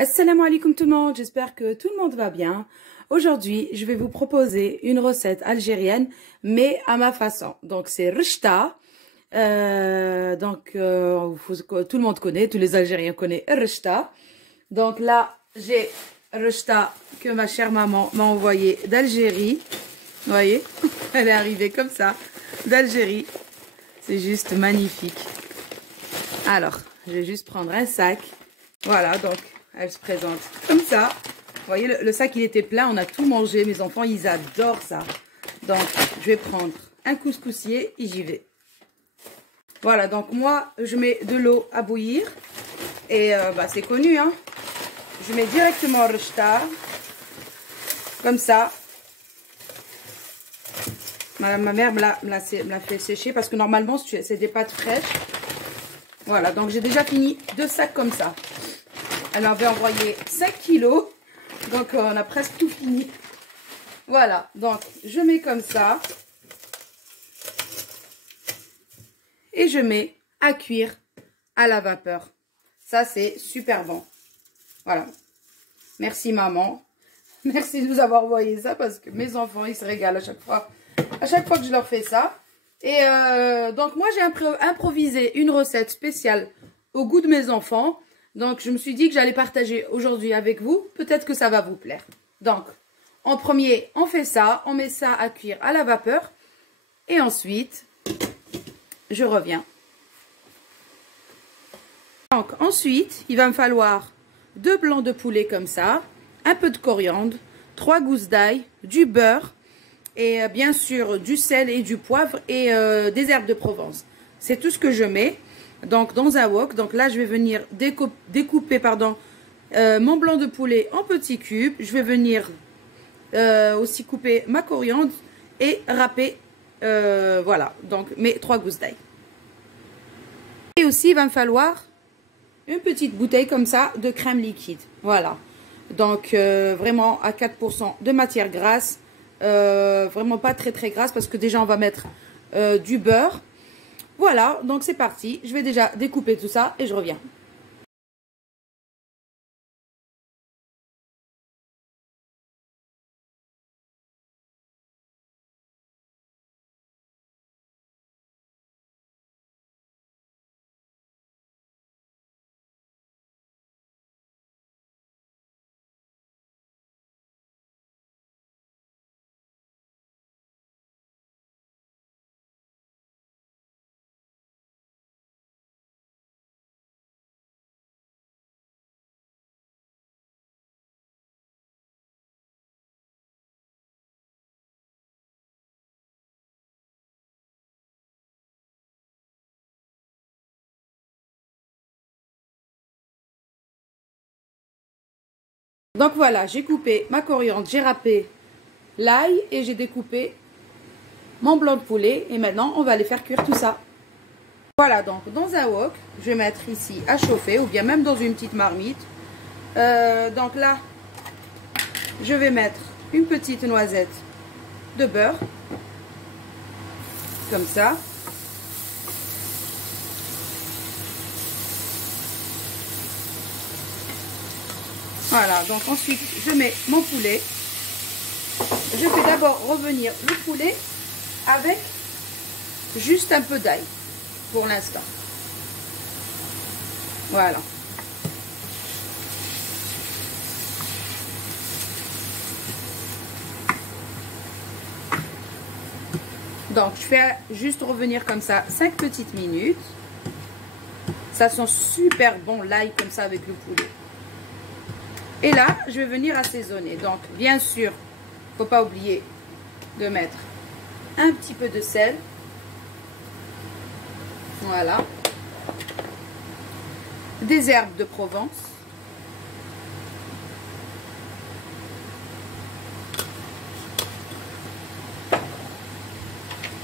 Assalamu alaikum tout le monde, j'espère que tout le monde va bien. Aujourd'hui, je vais vous proposer une recette algérienne, mais à ma façon. Donc, c'est rechta. Tout le monde connaît, tous les Algériens connaissent rechta. Donc là, j'ai rechta que ma chère maman m'a envoyé d'Algérie. Vous voyez, elle est arrivée comme ça, d'Algérie. C'est juste magnifique. Alors, je vais juste prendre un sac. Voilà, donc... elle se présente comme ça. Vous voyez, le sac, il était plein. On a tout mangé. Mes enfants, ils adorent ça. Donc, je vais prendre un couscoussier et j'y vais. Voilà, donc moi, je mets de l'eau à bouillir. Et c'est connu, hein. Je mets directement au rechta. Comme ça. Ma mère me l'a fait sécher parce que normalement, c'est des pâtes fraîches. Voilà, donc j'ai déjà fini 2 sacs comme ça. Elle m'avait envoyé 5 kilos. Donc, on a presque tout fini. Voilà. Donc, je mets comme ça. Et je mets à cuire à la vapeur. Ça, c'est super bon. Voilà. Merci, maman. Merci de nous avoir envoyé ça parce que mes enfants, ils se régalent à chaque fois. À chaque fois que je leur fais ça. Et donc, moi, j'ai improvisé une recette spéciale au goût de mes enfants. Donc, je me suis dit que j'allais partager aujourd'hui avec vous. Peut-être que ça va vous plaire. Donc, en premier, on fait ça. On met ça à cuire à la vapeur. Et ensuite, je reviens. Donc, ensuite, il va me falloir 2 blancs de poulet comme ça. Un peu de coriandre. 3 gousses d'ail. Du beurre. Et bien sûr, du sel et du poivre. Et des herbes de Provence. C'est tout ce que je mets. Donc, dans un wok, donc là, je vais venir découper mon blanc de poulet en petits cubes. Je vais venir aussi couper ma coriandre et râper, voilà, donc mes 3 gousses d'ail. Et aussi, il va me falloir une petite bouteille comme ça de crème liquide. Voilà, donc vraiment à 4% de matière grasse. Vraiment pas très très grasse parce que déjà, on va mettre du beurre. Voilà, donc c'est parti. Je vais déjà découper tout ça et je reviens. Donc voilà, j'ai coupé ma coriandre, j'ai râpé l'ail et j'ai découpé mon blanc de poulet. Et maintenant, on va aller faire cuire tout ça. Voilà, donc dans un wok, je vais mettre ici à chauffer ou bien même dans une petite marmite. Donc là, je vais mettre une petite noisette de beurre. Comme ça. Voilà, donc ensuite, je mets mon poulet. Je fais d'abord revenir le poulet avec juste un peu d'ail pour l'instant. Voilà. Donc, je fais juste revenir comme ça 5 petites minutes. Ça sent super bon l'ail comme ça avec le poulet. Et là, je vais venir assaisonner. Donc, bien sûr, il ne faut pas oublier de mettre un petit peu de sel. Voilà. Des herbes de Provence.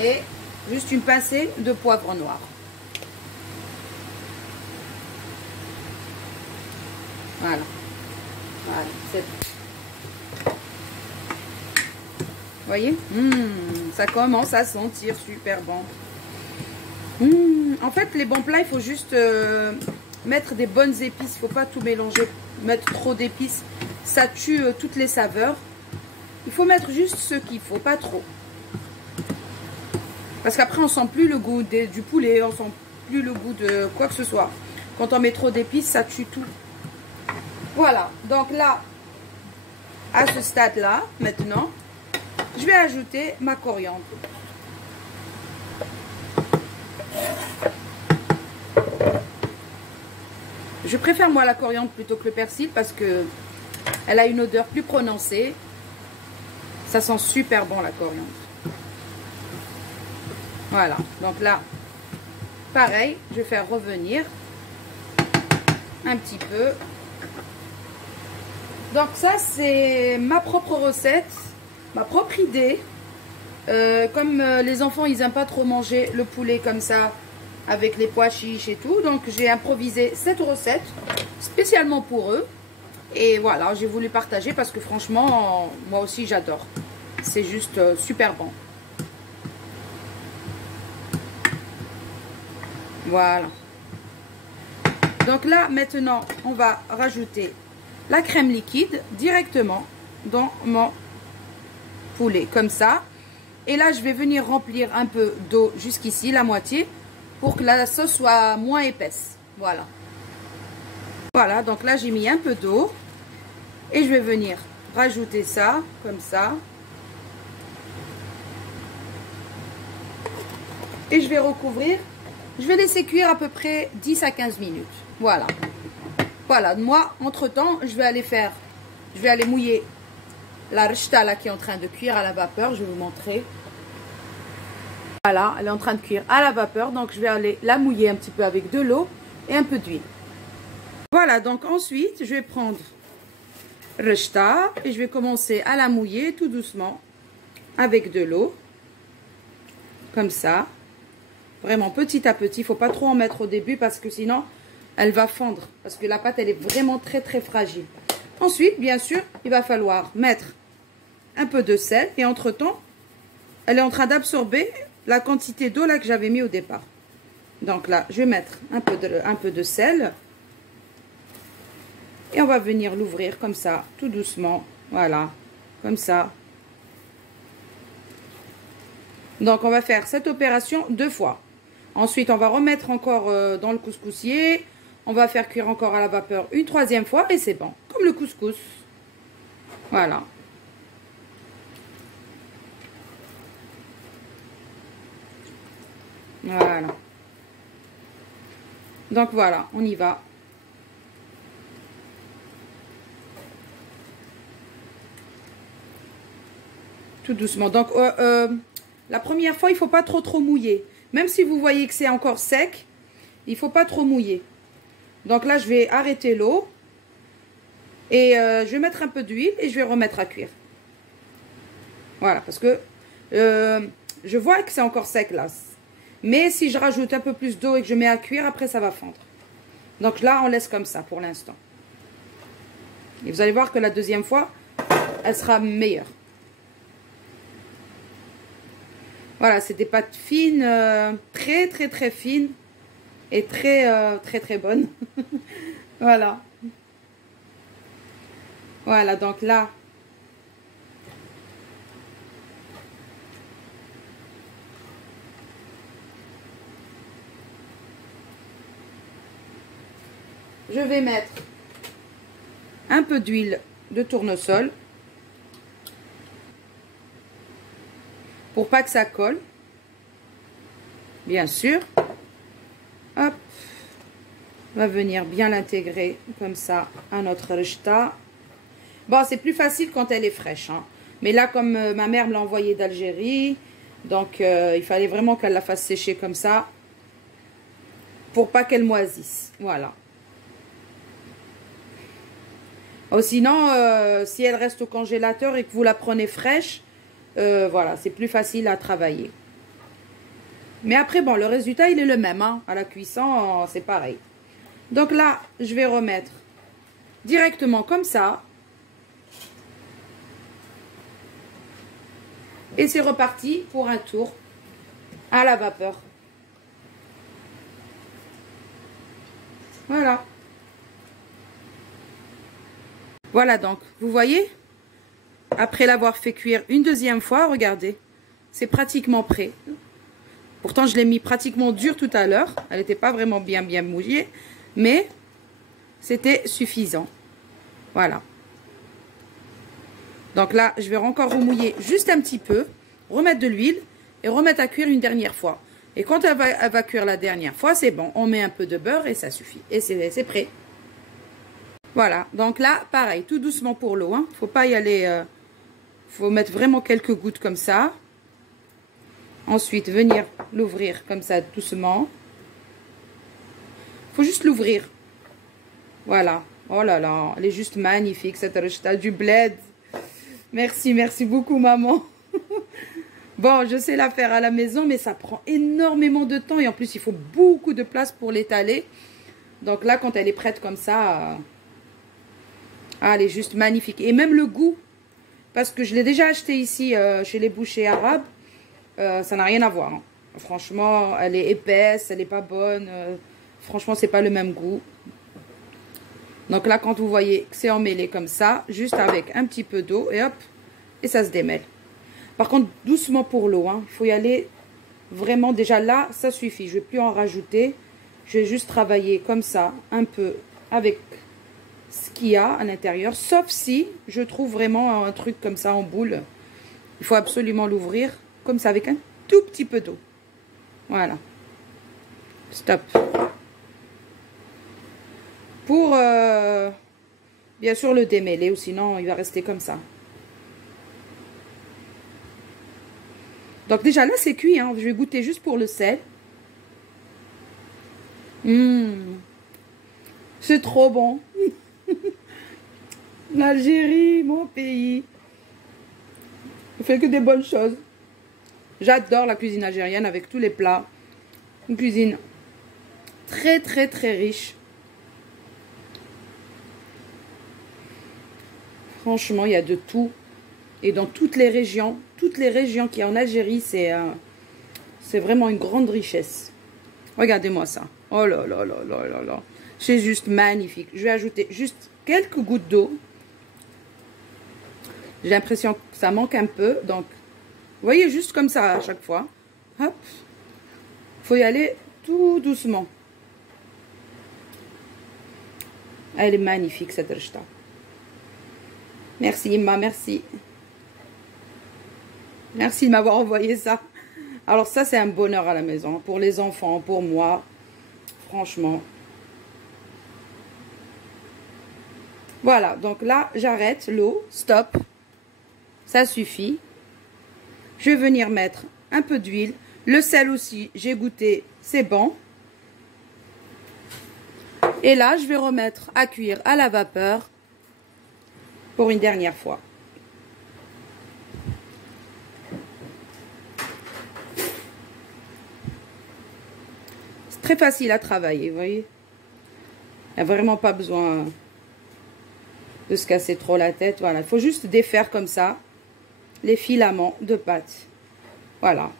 Et juste une pincée de poivre noir. Voilà. Voilà, c'est bon. Vous voyez, ça commence à sentir super bon. En fait, les bons plats, il faut juste mettre des bonnes épices. Il ne faut pas tout mélanger, mettre trop d'épices. Ça tue toutes les saveurs. Il faut mettre juste ce qu'il faut, pas trop. Parce qu'après, on sent plus le goût du poulet, on sent plus le goût de quoi que ce soit. Quand on met trop d'épices, ça tue tout. Voilà, donc là, à ce stade-là, maintenant, je vais ajouter ma coriandre. Je préfère moi la coriandre plutôt que le persil parce que elle a une odeur plus prononcée. Ça sent super bon la coriandre. Voilà, donc là, pareil, je vais faire revenir un petit peu. Donc ça, c'est ma propre recette, ma propre idée. Comme les enfants, ils n'aiment pas trop manger le poulet comme ça, avec les pois chiches et tout. Donc j'ai improvisé cette recette, spécialement pour eux. Et voilà, j'ai voulu partager parce que franchement, moi aussi j'adore. C'est juste super bon. Voilà. Donc là, maintenant, on va rajouter la crème liquide directement dans mon poulet, comme ça. Et là, je vais venir remplir un peu d'eau jusqu'ici, la moitié, pour que la sauce soit moins épaisse. Voilà. Voilà, donc là, j'ai mis un peu d'eau. Et je vais venir rajouter ça, comme ça. Et je vais recouvrir. Je vais laisser cuire à peu près 10 à 15 minutes. Voilà. Voilà, moi, entre-temps, je vais aller mouiller la rechta là qui est en train de cuire à la vapeur. Je vais vous montrer. Voilà, elle est en train de cuire à la vapeur. Donc, je vais aller la mouiller un petit peu avec de l'eau et un peu d'huile. Voilà, donc ensuite, je vais prendre rechta et je vais commencer à la mouiller tout doucement avec de l'eau. Comme ça. Vraiment petit à petit, il ne faut pas trop en mettre au début parce que sinon, elle va fondre. Parce que la pâte, elle est vraiment très très fragile. Ensuite, bien sûr, il va falloir mettre un peu de sel. Et entre-temps, elle est en train d'absorber la quantité d'eau là que j'avais mis au départ. Donc là, je vais mettre un peu de sel. Et on va venir l'ouvrir comme ça, tout doucement. Voilà, comme ça. Donc, on va faire cette opération 2 fois. Ensuite, on va remettre encore dans le couscoussier. On va faire cuire encore à la vapeur une 3e fois et c'est bon. Comme le couscous. Voilà. Voilà. Donc voilà, on y va. Tout doucement. Donc, la première fois, il ne faut pas trop mouiller. Même si vous voyez que c'est encore sec, il ne faut pas trop mouiller. Donc là, je vais arrêter l'eau. Et je vais mettre un peu d'huile et je vais remettre à cuire. Voilà, parce que je vois que c'est encore sec là. Mais si je rajoute un peu plus d'eau et que je mets à cuire, après ça va fondre. Donc là, on laisse comme ça pour l'instant. Et vous allez voir que la 2e fois, elle sera meilleure. Voilà, c'est des pâtes fines, très très très fines et très bonnes. Voilà. Voilà, donc là, je vais mettre un peu d'huile de tournesol pour pas que ça colle, bien sûr. Hop, on va venir bien l'intégrer comme ça à notre rechta. Bon, c'est plus facile quand elle est fraîche, hein. Mais là, comme ma mère me l'a envoyée d'Algérie, donc il fallait vraiment qu'elle la fasse sécher comme ça pour pas qu'elle moisisse. Voilà. Oh, sinon, si elle reste au congélateur et que vous la prenez fraîche, voilà, c'est plus facile à travailler. Mais après, bon, le résultat, il est le même, hein. À la cuisson, c'est pareil. Donc là, je vais remettre directement comme ça. Et c'est reparti pour un tour à la vapeur. Voilà. Voilà donc, vous voyez, après l'avoir fait cuire une deuxième fois, regardez, c'est pratiquement prêt. Pourtant, je l'ai mis pratiquement dur tout à l'heure. Elle n'était pas vraiment bien mouillée, mais c'était suffisant. Voilà. Donc là, je vais encore remouiller juste un petit peu, remettre de l'huile et remettre à cuire une dernière fois. Et quand elle va cuire la dernière fois, c'est bon. On met un peu de beurre et ça suffit. Et c'est prêt. Voilà. Donc là, pareil, tout doucement pour l'eau. Hein. Faut pas y aller... faut mettre vraiment quelques gouttes comme ça. Ensuite, venir l'ouvrir comme ça, doucement. Faut juste l'ouvrir. Voilà. Oh là là, elle est juste magnifique, cette rechta du bled. Merci, merci beaucoup, maman. Bon, je sais la faire à la maison, mais ça prend énormément de temps. Et en plus, il faut beaucoup de place pour l'étaler. Donc là, quand elle est prête comme ça, elle est juste magnifique. Et même le goût, parce que je l'ai déjà acheté ici chez les bouchers arabes, ça n'a rien à voir. Hein. Franchement, elle est épaisse, elle n'est pas bonne. Franchement, c'est pas le même goût. Donc là, quand vous voyez que c'est emmêlé comme ça, juste avec un petit peu d'eau et hop, et ça se démêle. Par contre, doucement pour l'eau, hein. Il faut y aller vraiment. Déjà là, ça suffit. Je ne vais plus en rajouter. Je vais juste travailler comme ça, un peu avec ce qu'il y a à l'intérieur. Sauf si je trouve vraiment un truc comme ça en boule. Il faut absolument l'ouvrir comme ça avec un tout petit peu d'eau. Voilà. Stop. Pour, bien sûr, le démêler, ou sinon, il va rester comme ça. Donc, déjà, là, c'est cuit. Hein. Je vais goûter juste pour le sel. C'est trop bon. L'Algérie, mon pays. On fait que des bonnes choses. J'adore la cuisine algérienne avec tous les plats. Une cuisine très, très, très riche. Franchement, il y a de tout. Et dans toutes les régions qu'il y a en Algérie, c'est vraiment une grande richesse. Regardez-moi ça. Oh là là là là là là. C'est juste magnifique. Je vais ajouter juste quelques gouttes d'eau. J'ai l'impression que ça manque un peu. Donc, vous voyez, juste comme ça à chaque fois. Hop. Il faut y aller tout doucement. Elle est magnifique, cette rechta. Merci, Imma, merci. Merci de m'avoir envoyé ça. Alors ça, c'est un bonheur à la maison. Pour les enfants, pour moi. Franchement. Voilà, donc là, j'arrête l'eau. Stop. Ça suffit. Je vais venir mettre un peu d'huile. Le sel aussi, j'ai goûté, c'est bon. Et là, je vais remettre à cuire à la vapeur pour une dernière fois. C'est très facile à travailler, vous voyez. Il n'y a vraiment pas besoin de se casser trop la tête. Voilà, il faut juste défaire comme ça les filaments de pâte. Voilà.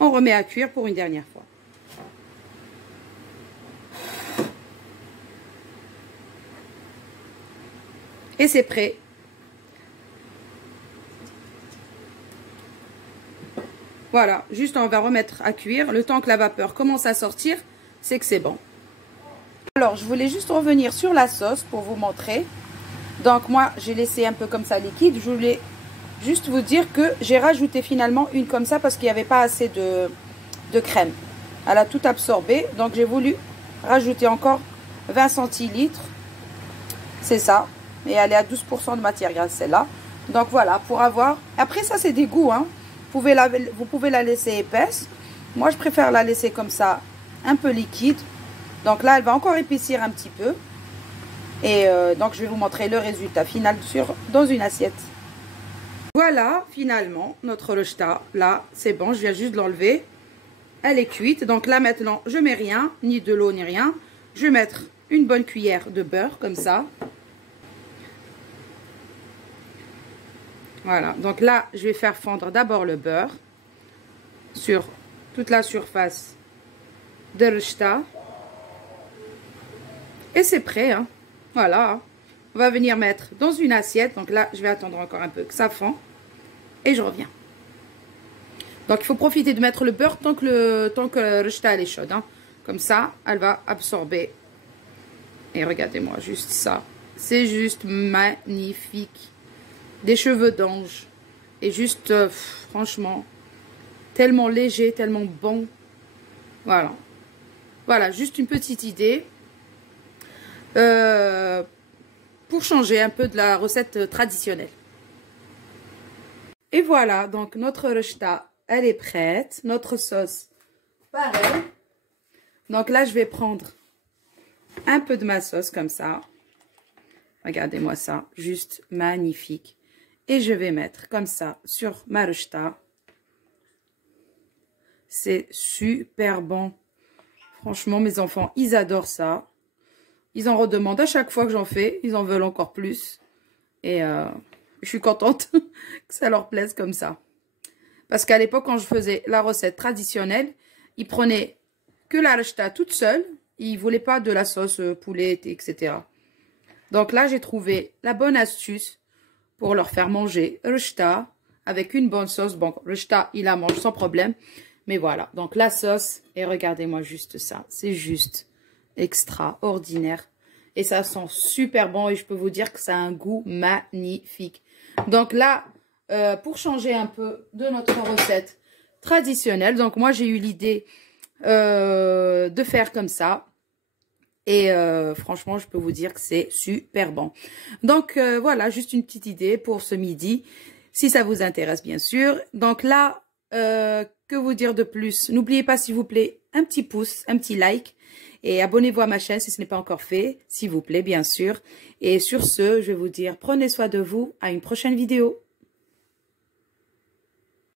On remet à cuire pour une dernière fois. Et c'est prêt. Voilà, juste on va remettre à cuire. Le temps que la vapeur commence à sortir, c'est que c'est bon. Alors, je voulais juste revenir sur la sauce pour vous montrer. Donc, moi, j'ai laissé un peu comme ça liquide. Je voulais juste vous dire que j'ai rajouté finalement une comme ça parce qu'il n'y avait pas assez de crème. Elle a tout absorbé. Donc, j'ai voulu rajouter encore 20 centilitres. C'est ça. Et elle est à 12% de matière grasse, celle-là. Donc, voilà, pour avoir... Après, ça, c'est des goûts, hein. Vous pouvez la laisser épaisse. Moi, je préfère la laisser comme ça, un peu liquide. Donc là, elle va encore épaissir un petit peu. Et donc, je vais vous montrer le résultat final dans une assiette. Voilà, finalement, notre rechta. Là, c'est bon, je viens juste de l'enlever. Elle est cuite. Donc là, maintenant, je mets rien, ni de l'eau, ni rien. Je vais mettre une bonne cuillère de beurre, comme ça. Voilà, donc là, je vais faire fondre d'abord le beurre sur toute la surface de rechta. Et c'est prêt, hein. Voilà. On va venir mettre dans une assiette. Donc là, je vais attendre encore un peu que ça fond. Et je reviens. Donc, il faut profiter de mettre le beurre tant que le rechta elle est chaude. Hein. Comme ça, elle va absorber. Et regardez-moi juste ça. C'est juste magnifique. Des cheveux d'ange. Et juste, franchement, tellement léger, tellement bon. Voilà. Voilà, juste une petite idée. Pour changer un peu de la recette traditionnelle. Et voilà, donc notre rechta, elle est prête. Notre sauce, pareil. Donc là, je vais prendre un peu de ma sauce comme ça. Regardez-moi ça, juste magnifique. Et je vais mettre comme ça sur ma rechta. C'est super bon. Franchement, mes enfants, ils adorent ça. Ils en redemandent à chaque fois que j'en fais. Ils en veulent encore plus. Et je suis contente que ça leur plaise comme ça. Parce qu'à l'époque, quand je faisais la recette traditionnelle, ils prenaient que la rechta toute seule. Ils ne voulaient pas de la sauce poulet, etc. Donc là, j'ai trouvé la bonne astuce pour leur faire manger rechta avec une bonne sauce. Bon, rechta, il la mange sans problème. Mais voilà, donc la sauce, et regardez-moi juste ça. C'est juste extraordinaire. Et ça sent super bon et je peux vous dire que ça a un goût magnifique. Donc là, pour changer un peu de notre recette traditionnelle, donc moi j'ai eu l'idée de faire comme ça. Et franchement, je peux vous dire que c'est super bon. Donc voilà, juste une petite idée pour ce midi, si ça vous intéresse bien sûr. Donc là, que vous dire de plus? N'oubliez pas s'il vous plaît, un petit pouce, un petit like. Et abonnez-vous à ma chaîne si ce n'est pas encore fait, s'il vous plaît, bien sûr. Et sur ce, je vais vous dire, prenez soin de vous. À une prochaine vidéo.